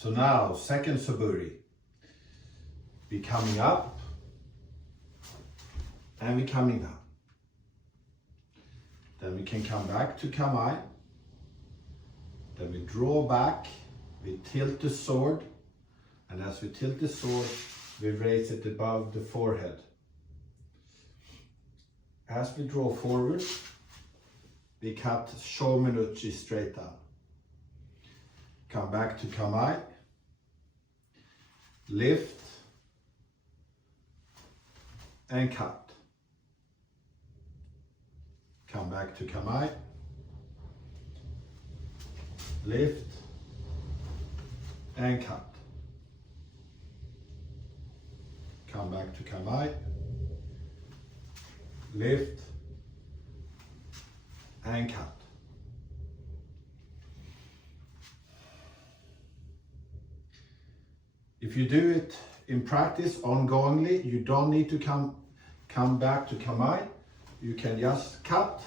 So now, second Suburi. We're coming up and we're coming down. Then we can come back to Kamai. Then we draw back, we tilt the sword, and as we tilt the sword, we raise it above the forehead. As we draw forward, we cut Shomenuchi straight down. Come back to Kamai, lift, and cut. Come back to Kamai, lift, and cut. Come back to Kamai, lift, and cut. If you do it in practice ongoingly, you don't need to come back to Kamai. You can just cut,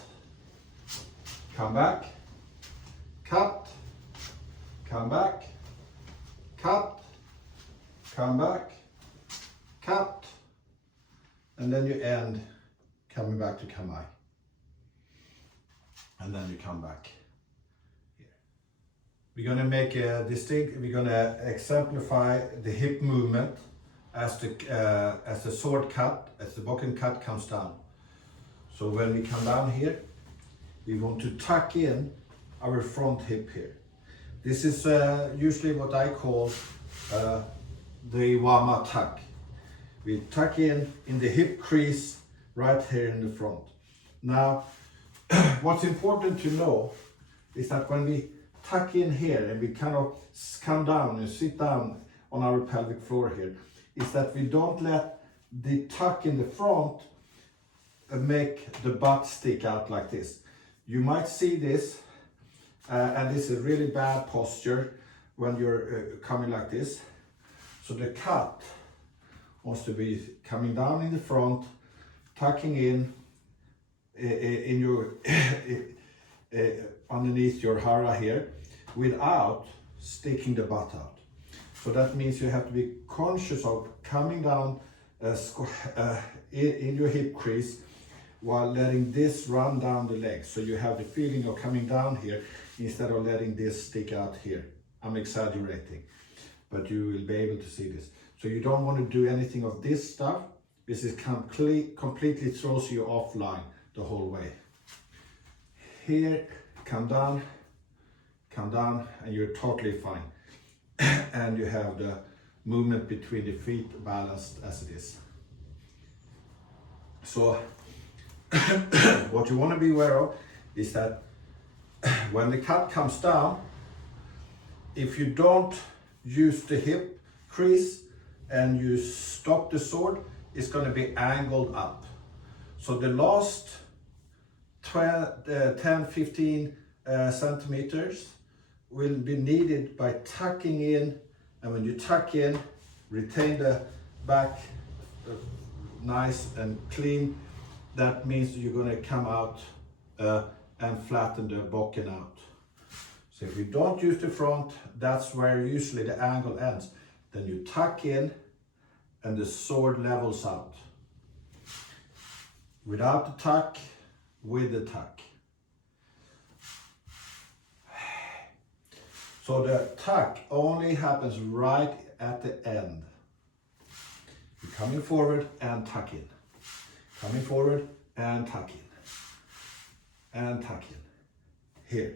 come back, cut, come back, cut, come back, cut, and then you end coming back to Kamai. And then you come back here. We're gonna make a we're gonna exemplify the hip movement as the sword cut, as the Bokken cut comes down. So when we come down here, we want to tuck in our front hip here. This is usually what I call the Iwama tuck. We tuck in the hip crease right here in the front. Now, what's important to know is that when we tuck in here and we kind of come down and sit down on our pelvic floor here, is that we don't let the tuck in the front make the butt stick out like this. You might see this, and this is a really bad posture when you're coming like this. So the cut wants to be coming down in the front, tucking in your underneath your hara here, without sticking the butt out. So that means you have to be conscious of coming down in your hip crease while letting this run down the legs. So you have the feeling of coming down here instead of letting this stick out here. I'm exaggerating, but you will be able to see this. So you don't want to do anything of this stuff. This is completely throws you offline the whole way. Here, come down, and you're totally fine. And you have the movement between the feet balanced as it is. So, what you want to be aware of is that when the cut comes down, if you don't use the hip crease and you stop the sword, it's going to be angled up. So the last 10-15 centimeters will be needed by tucking in, and when you tuck in, retain the back nice and clean. That means you're going to come out and flatten the Bokken out. So if you don't use the front, that's where usually the angle ends. Then you tuck in and the sword levels out. Without the tuck, with the tuck. So the tuck only happens right at the end. You're coming forward and tuck in. Coming forward and tuck in. And tuck in. Here.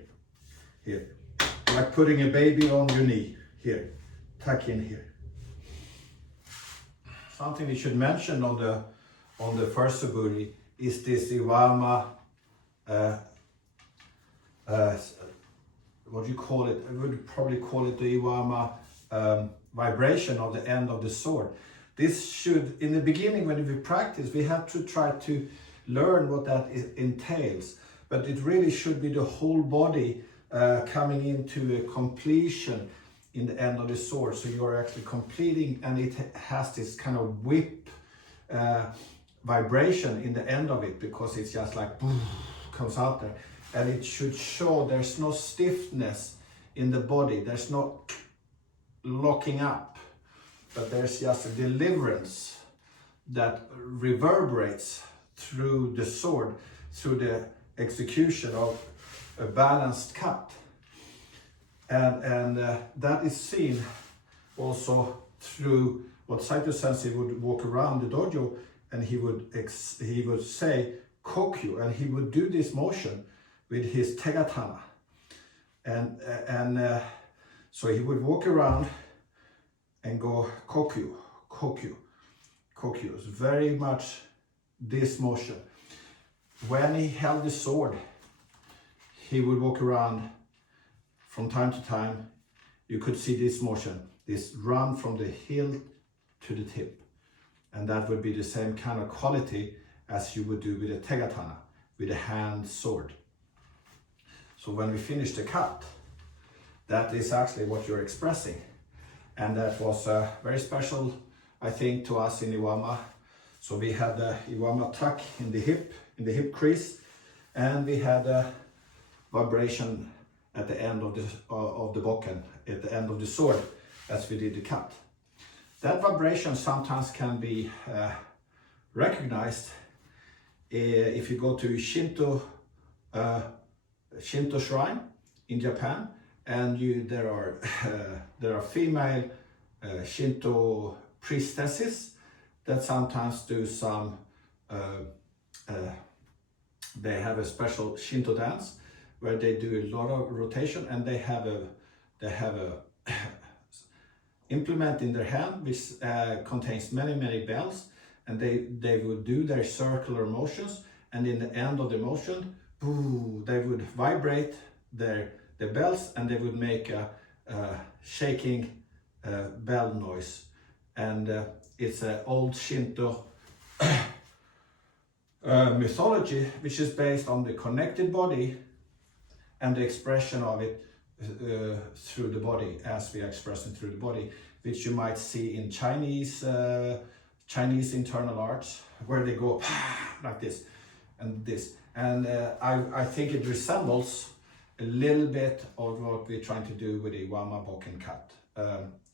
Here. Like putting a baby on your knee. Here. Tuck in here. Something we should mention on the first Suburi is this Iwama, what do you call it? I would probably call it the Iwama vibration of the end of the sword. This should, in the beginning when we practice, we have to try to learn what that entails, but it really should be the whole body coming into a completion in the end of the sword. So you're actually completing, and it has this kind of whip vibration in the end of it, because it's just like boom, comes out there, and it should show there's no stiffness in the body. There's no locking up, but there's just a deliverance that reverberates through the sword, through the execution of a balanced cut. And that is seen also through what Saito Sensei would walk around the dojo, and he would say kokyu, and he would do this motion with his tegatana. And so he would walk around and go kokyu, kokyu, kokyu. It's very much this motion. When he held the sword, he would walk around from time to time. You could see this motion, this run from the hilt to the tip. And that would be the same kind of quality as you would do with a tegatana, with a hand sword. So when we finish the cut, that is actually what you're expressing. And that was very special, I think, to us in Iwama. So we had the Iwama tuck in the hip crease, and we had a vibration at the end of the bokken, at the end of the sword, as we did the cut. That vibration sometimes can be recognized if you go to Shinto shrine in Japan, and there are female Shinto priestesses that sometimes do some. They have a special Shinto dance where they do a lot of rotation, and they have a implement in their hand which contains many bells, and they would do their circular motions, and in the end of the motion, boo, they would vibrate their bells, and they would make a shaking bell noise. And it's an old Shinto mythology which is based on the connected body and the expression of it through the body, as we express it through the body, which you might see in Chinese internal arts, where they go like this and this. And I think it resembles a little bit of what we're trying to do with the Iwama Bokken cut.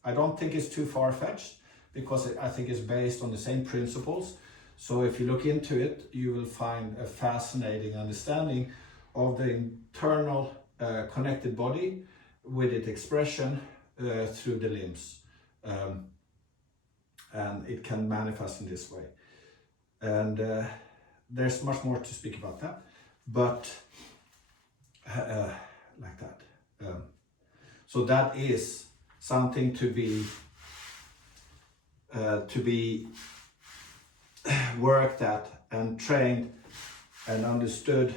I don't think it's too far-fetched, because I think it's based on the same principles. So if you look into it, you will find a fascinating understanding of the internal connected body with its expression through the limbs. And it can manifest in this way. And there's much more to speak about that, but like that. So that is something to be worked at and trained and understood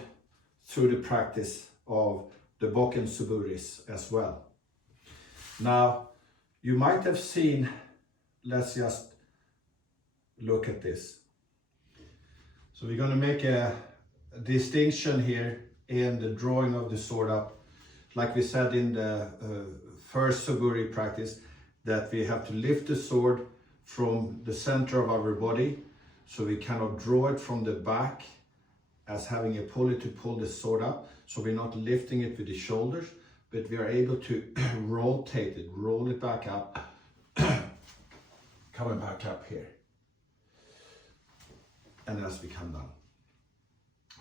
through the practice of the Bokken Suburis as well. Now, you might have seen, let's just look at this. So we're going to make a distinction here in the drawing of the sword up. Like we said in the first Suburi practice, that we have to lift the sword from the center of our body. So we cannot draw it from the back as having a pulley to pull the sword up. So we're not lifting it with the shoulders, but we are able to rotate it, roll it back up, coming back up here. And as we come down.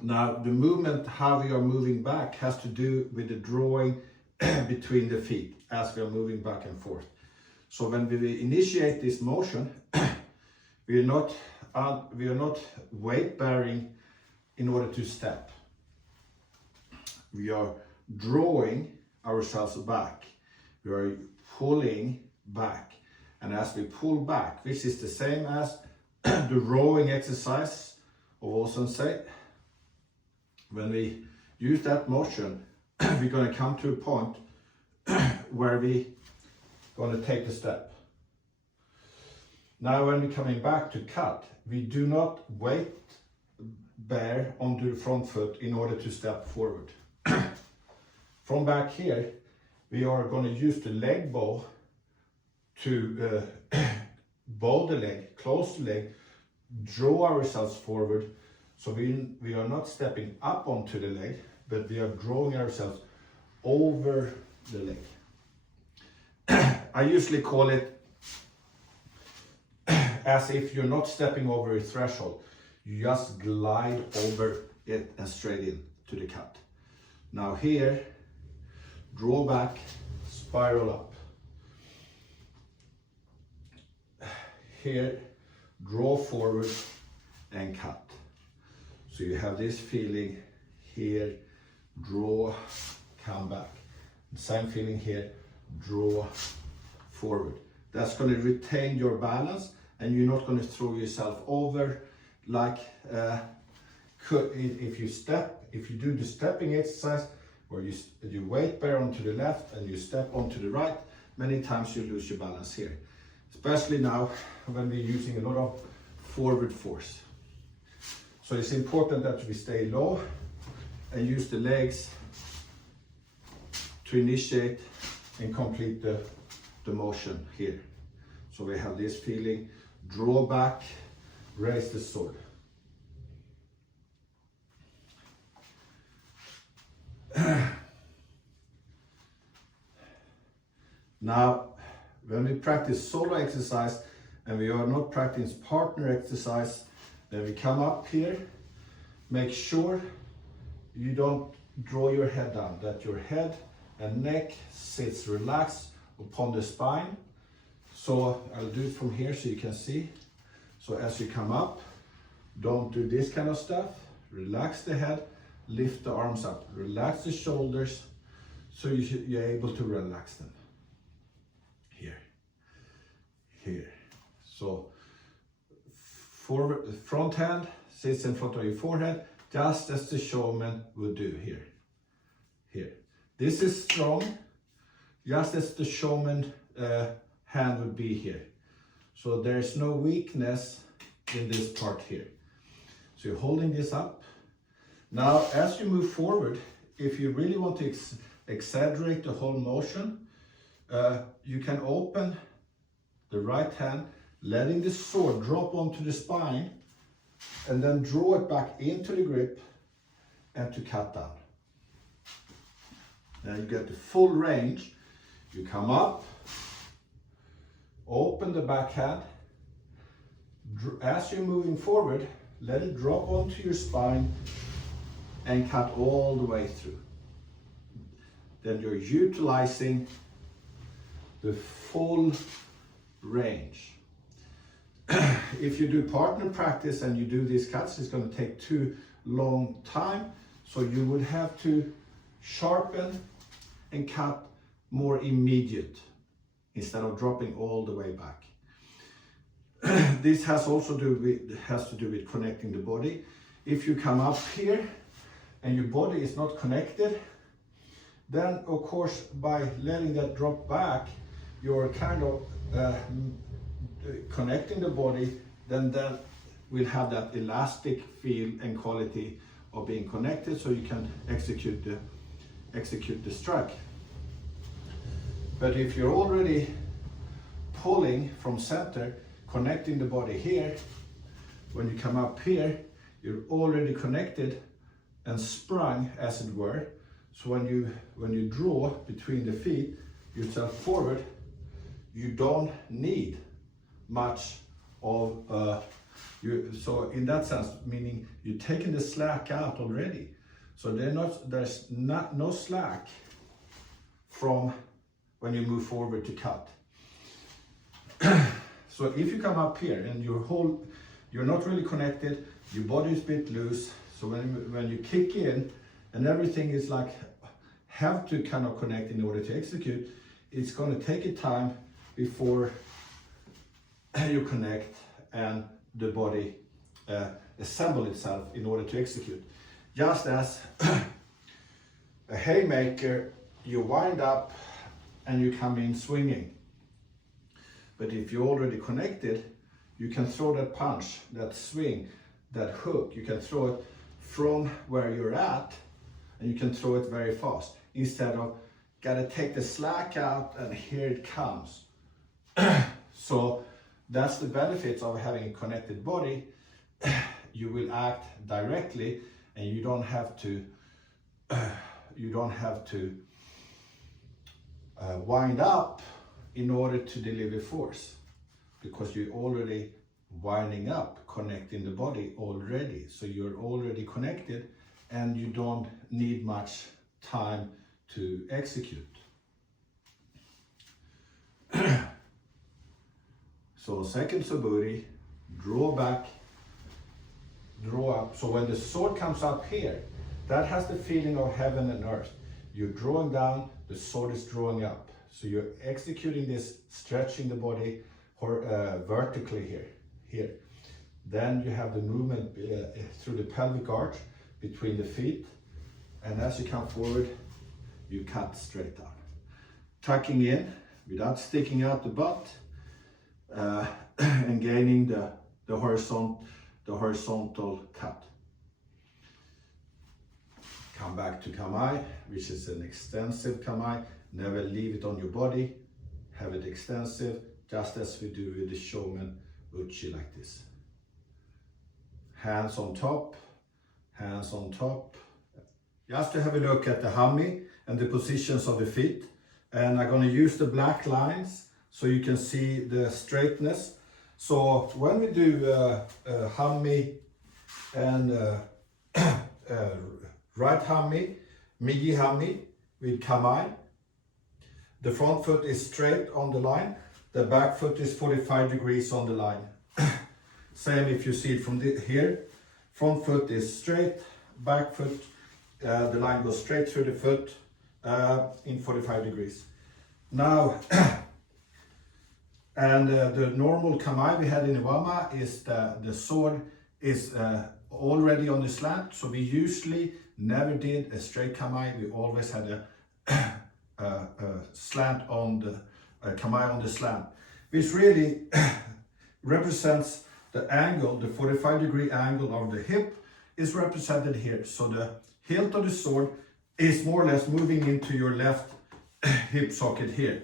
Now the movement, how we are moving back, has to do with the drawing between the feet as we are moving back and forth. So when we initiate this motion, we are not weight bearing in order to step. We are drawing ourselves back. We are pulling back. And as we pull back, which is the same as the rowing exercise of Osensei, when we use that motion, we're going to come to a point where we're going to take the step. Now when we're coming back to cut, we do not weight bear onto the front foot in order to step forward. From back here, we are going to use the leg bow to bow the leg, close the leg, draw ourselves forward. So we are not stepping up onto the leg, but we are drawing ourselves over the leg. I usually call it as if you're not stepping over a threshold. You just glide over it and straight in to the cut. Now here, draw back, spiral up. Here, draw forward and cut. So you have this feeling here, draw, come back. Same feeling here, draw forward. That's going to retain your balance, and you're not going to throw yourself over like if you do the stepping exercise where you weight bear onto the left and you step onto the right, many times you lose your balance here. Especially now when we're using a lot of forward force. So it's important that we stay low and use the legs to initiate and complete the motion here. So we have this feeling, draw back, raise the sword. Now, when we practice solo exercise and we are not practicing partner exercise, then we come up here, make sure you don't draw your head down, that your head and neck sits relaxed upon the spine. So I'll do it from here so you can see. So as you come up, don't do this kind of stuff. Relax the head, lift the arms up, relax the shoulders, so you're able to relax them. Here, here. So forward, front hand sits in front of your forehead, just as the showman would do here. Here. This is strong, just as the showman hand would be here. So there's no weakness in this part here. So you're holding this up. Now, as you move forward, if you really want to exaggerate the whole motion, you can open the right hand, letting the sword drop onto the spine, and then draw it back into the grip and to cut down. Now you get the full range. You come up, open the back hand. As you're moving forward, let it drop onto your spine and cut all the way through. Then you're utilizing the full range. If you do partner practice and you do these cuts, it's going to take too long time. So you would have to sharpen and cut more immediate instead of dropping all the way back. This has to do with connecting the body. If you come up here and your body is not connected, then of course by letting that drop back, you're kind of connecting the body, then we'll have that elastic feel and quality of being connected, so you can execute the strike. But if you're already pulling from center, connecting the body here, when you come up here, you're already connected and sprung, as it were. So when you draw between the feet, yourself forward, you don't need much of so in that sense, meaning you're taking the slack out already. So there's no slack from when you move forward to cut. So if you come up here and you're not really connected, your body is a bit loose. So when you kick in and everything is like have to kind of connect in order to execute, it's going to take a time before you connect and the body assemble itself in order to execute. Just as a haymaker, you wind up and you come in swinging. But if you're already connected, you can throw that punch, that swing, that hook, you can throw it from where you're at, and you can throw it very fast, instead of gotta take the slack out and here it comes. So that's the benefits of having a connected body. You will act directly, and you don't have to wind up in order to deliver force, because you're already winding up, connecting the body already. So you're already connected and you don't need much time to execute. So second Suburi, draw back, draw up. So when the sword comes up here, that has the feeling of heaven and earth. You're drawing down, the sword is drawing up. So you're executing this, stretching the body vertically here. Then you have the movement through the pelvic arch between the feet. And as you come forward, you cut straight down. Tucking in without sticking out the butt, and gaining the horizontal cut. Come back to Kamai, which is an extensive Kamai. Never leave it on your body. Have it extensive, just as we do with the Shomen Uchi, like this. Hands on top, hands on top. Just to have a look at the Hammi and the positions of the feet. And I'm going to use the black lines so you can see the straightness. So when we do Hammi and right Hammi, Migi Hammi with Kamai, the front foot is straight on the line, the back foot is 45 degrees on the line. Same if you see it from here, front foot is straight, back foot, the line goes straight through the foot in 45 degrees. Now, and the normal Kamai we had in Iwama is the sword is already on the slant, so we usually never did a straight Kamai. We always had a slant on the Kamai on the slant, which really represents the angle, the 45-degree angle of the hip is represented here. So the hilt of the sword is more or less moving into your left hip socket here,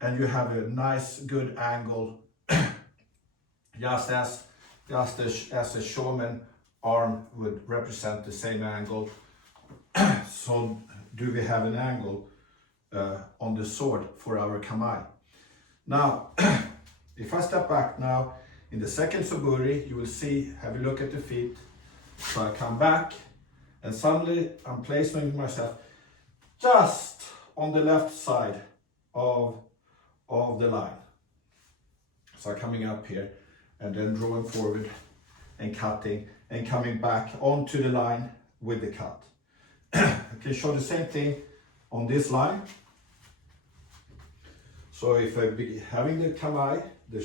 and you have a nice good angle, just as a Shomen arm would represent the same angle. So do we have an angle on the sword for our Kamai. Now, if I step back now, in the second Suburi, you will see, have a look at the feet. So I come back, and suddenly I'm placing myself just on the left side of the line. So I'm coming up here, and then drawing forward, and cutting, and coming back onto the line with the cut. I can show the same thing on this line. So if I be having the Kamai, the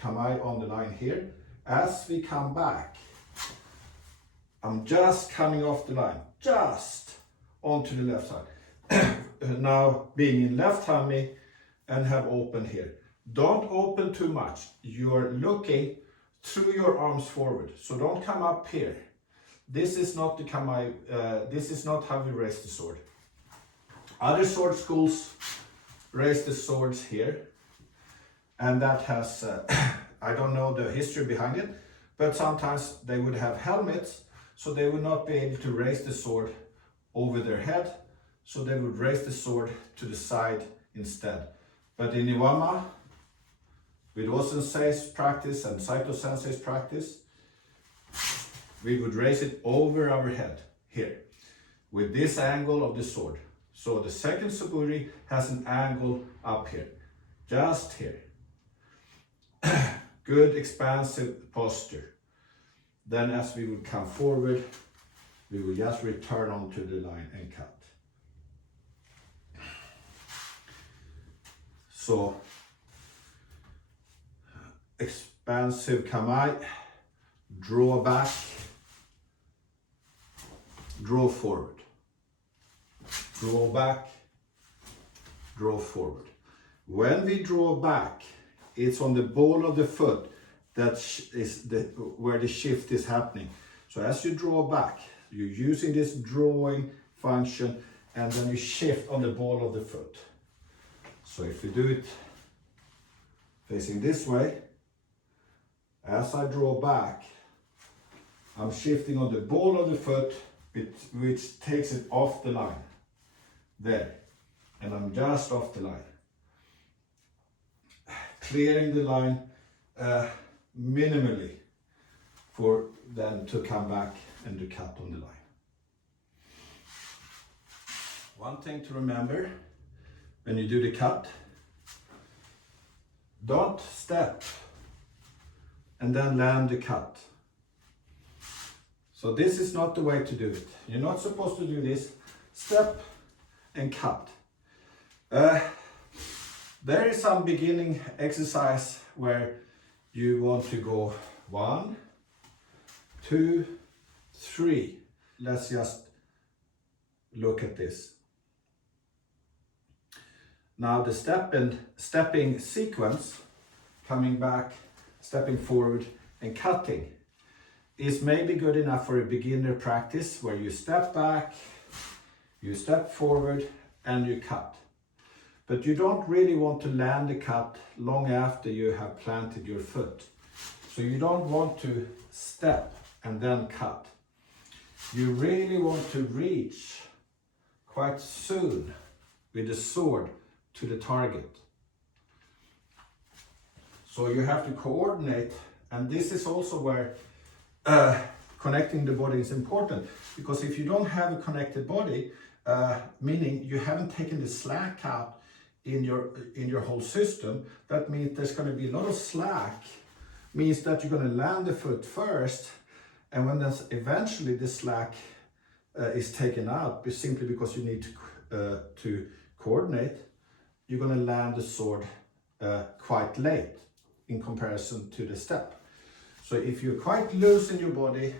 Kamai on the line here, as we come back, I'm just coming off the line, just onto the left side. Now being in left hammy and have open here. Don't open too much. You're looking through your arms forward, so don't come up here. This is not the Kamai, this is not how we raise the sword. Other sword schools raise the swords here, and that has, I don't know the history behind it, but sometimes they would have helmets, so they would not be able to raise the sword over their head, so they would raise the sword to the side instead. But in Iwama, with O-sensei's practice and Saito sensei's practice, we would raise it over our head here with this angle of the sword. So the second Suburi has an angle up here, just here. Good expansive posture. Then as we would come forward, we will just return onto the line and cut. So expansive Kamai, draw back, draw forward, draw back, draw forward. When we draw back, it's on the ball of the foot that is where the shift is happening. So as you draw back, you're using this drawing function, and then you shift on the ball of the foot. So if you do it facing this way, as I draw back, I'm shifting on the ball of the foot, which takes it off the line. There. and I'm just off the line. Clearing the line minimally for them to come back and to cut on the line. One thing to remember when you do the cut, don't step and then land the cut. So this is not the way to do it. You're not supposed to do this. Step and cut. There is some beginning exercise where you want to go 1, 2, 3. Let's just look at this. Now the stepping sequence, coming back, stepping forward and cutting, is maybe good enough for a beginner practice where you step back, you step forward and you cut. But you don't really want to land the cut long after you have planted your foot. So you don't want to step and then cut. You really want to reach quite soon with the sword to the target. So you have to coordinate, and this is also where connecting the body is important, because if you don't have a connected body, meaning you haven't taken the slack out in your whole system, that means there's going to be a lot of slack, means that you're going to land the foot first, and when that's eventually the slack is taken out, simply because you need to coordinate, you're going to land the sword quite late in comparison to the step. So if you're quite loose in your body,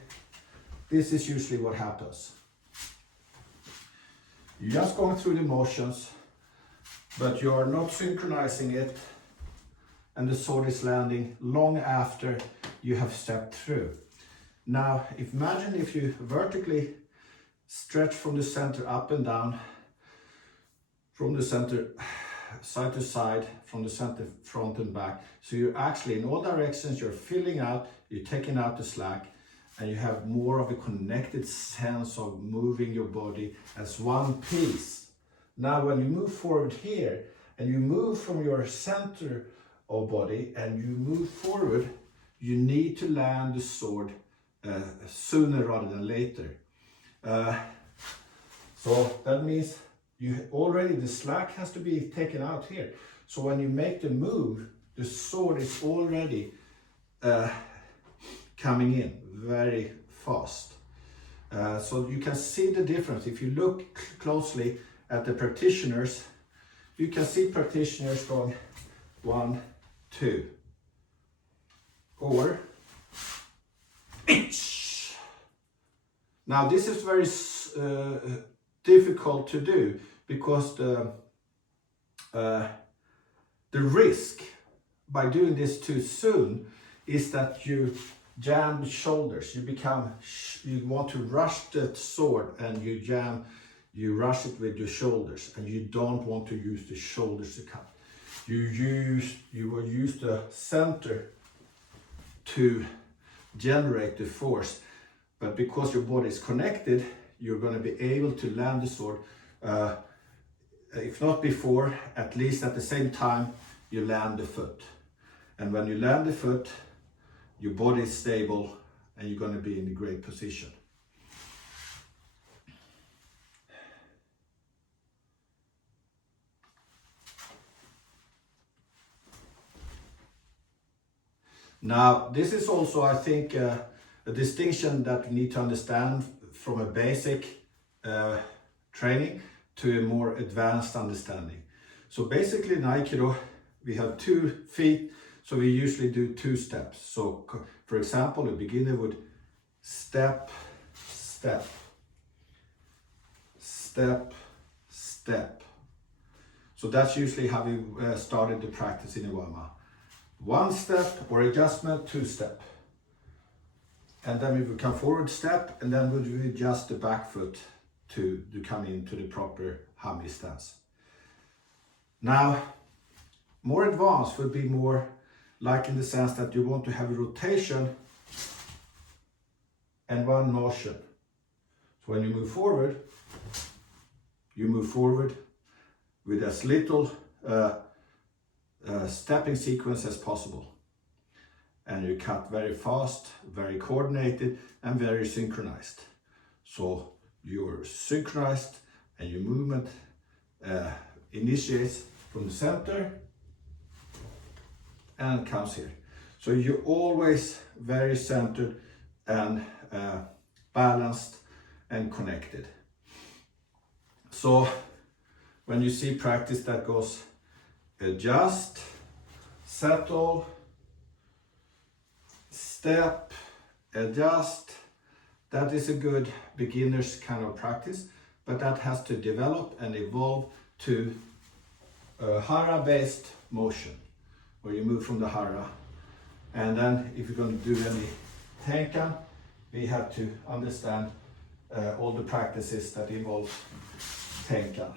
this is usually what happens. You're just going through the motions, but you're not synchronizing it, and the sword is landing long after you have stepped through. Now, imagine if you vertically stretch from the center up and down, from the center side to side, from the center front and back. So you're actually in all directions, you're filling out, you're taking out the slack, and you have more of a connected sense of moving your body as one piece. Now when you move forward here, and you move from your center of body, and you move forward, you need to land the sword sooner rather than later. So that means the slack has to be taken out here. So when you make the move, the sword is already coming in very fast. So you can see the difference. If you look closely at the practitioners, you can see practitioners going 1, 2, or now this is very difficult to do, because the risk by doing this too soon is that you jam the shoulders. You want to rush the sword, and you rush it with your shoulders, and you don't want to use the shoulders to cut. You will use the center to generate the force, but because your body is connected, you're going to be able to land the sword, if not before, at least at the same time you land the foot. And when you land the foot, your body is stable, and you're going to be in a great position. Now, this is also, I think, a distinction that we need to understand from a basic training to a more advanced understanding. So basically in Aikido, we have 2 feet, so we usually do 2 steps. So for example, a beginner would step, step, step, step. So that's usually how we started the practice in Iwama. 1 step or adjustment, 2 step. And then we would come forward step, and then we would adjust the back foot to come into the proper Hami stance. Now, more advanced would be more like in the sense that you want to have a rotation and 1 motion. So when you move forward, with as little stepping sequence as possible. And you cut very fast, very coordinated, and very synchronized. So you're synchronized and your movement initiates from the center and comes here. So you're always very centered and balanced and connected. So when you see practice that goes adjust, settle, step, adjust, that is a good beginner's kind of practice, but that has to develop and evolve to a hara based motion where you move from the hara. And then if you're going to do any tenkan, we have to understand all the practices that involve tenkan.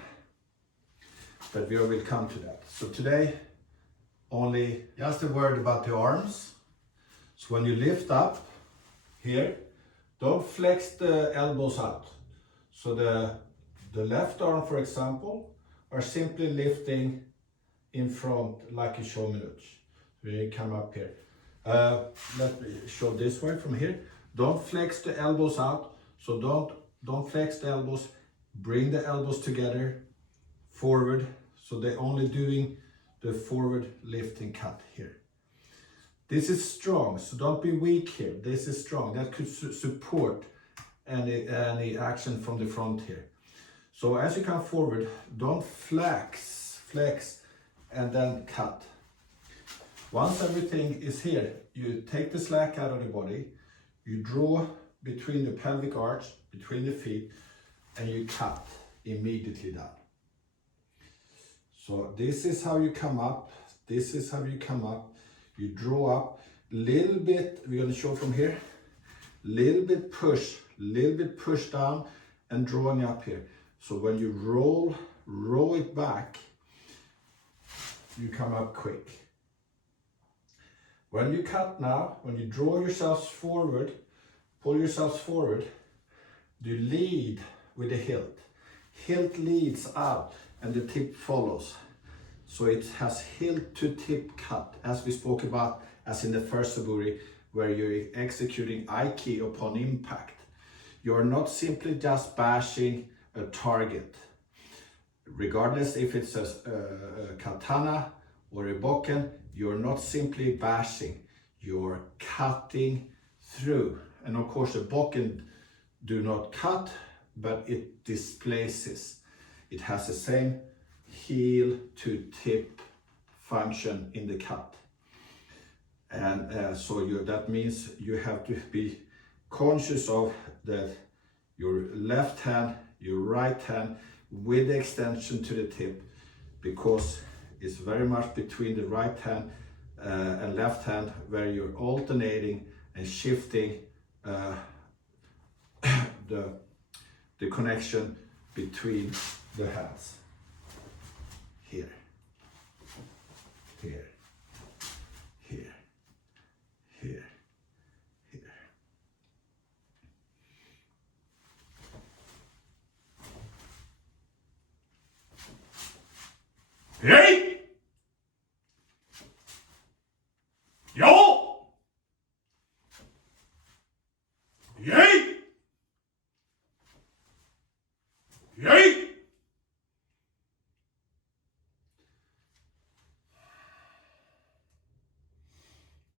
But we will come to that. So today, only just a word about the arms. So when you lift up here, don't flex the elbows out. So the left arm, for example, are simply lifting in front like you show me. So you come up here. Let me show this way from here. Don't flex the elbows out. So don't flex the elbows. Bring the elbows together, forward. So they're only doing the forward lifting cut here. This is strong, so don't be weak here. This is strong. That could support any action from the front here. So as you come forward, don't flex, and then cut. Once everything is here, you take the slack out of the body, you draw between the pelvic arch, between the feet, and you cut immediately down. So this is how you come up, this is how you come up. You draw up, little bit, we're going to show from here, little bit push down and drawing up here. So when you roll it back, you come up quick. When you cut now, when you draw yourselves forward, pull yourselves forward, you lead with the hilt. Hilt leads out and the tip follows. So it has hilt to tip cut, as we spoke about, as in the first Suburi, where you're executing Aiki upon impact. You're not simply just bashing a target. Regardless if it's a katana or a bokken, you're not simply bashing, you're cutting through. And of course, a bokken do not cut, but it displaces. It has the same heel to tip function in the cut. And so that means you have to be conscious of that your left hand, your right hand with extension to the tip, because it's very much between the right hand and left hand where you're alternating and shifting the connection between the hands. Here, here, here, here, here. Hey!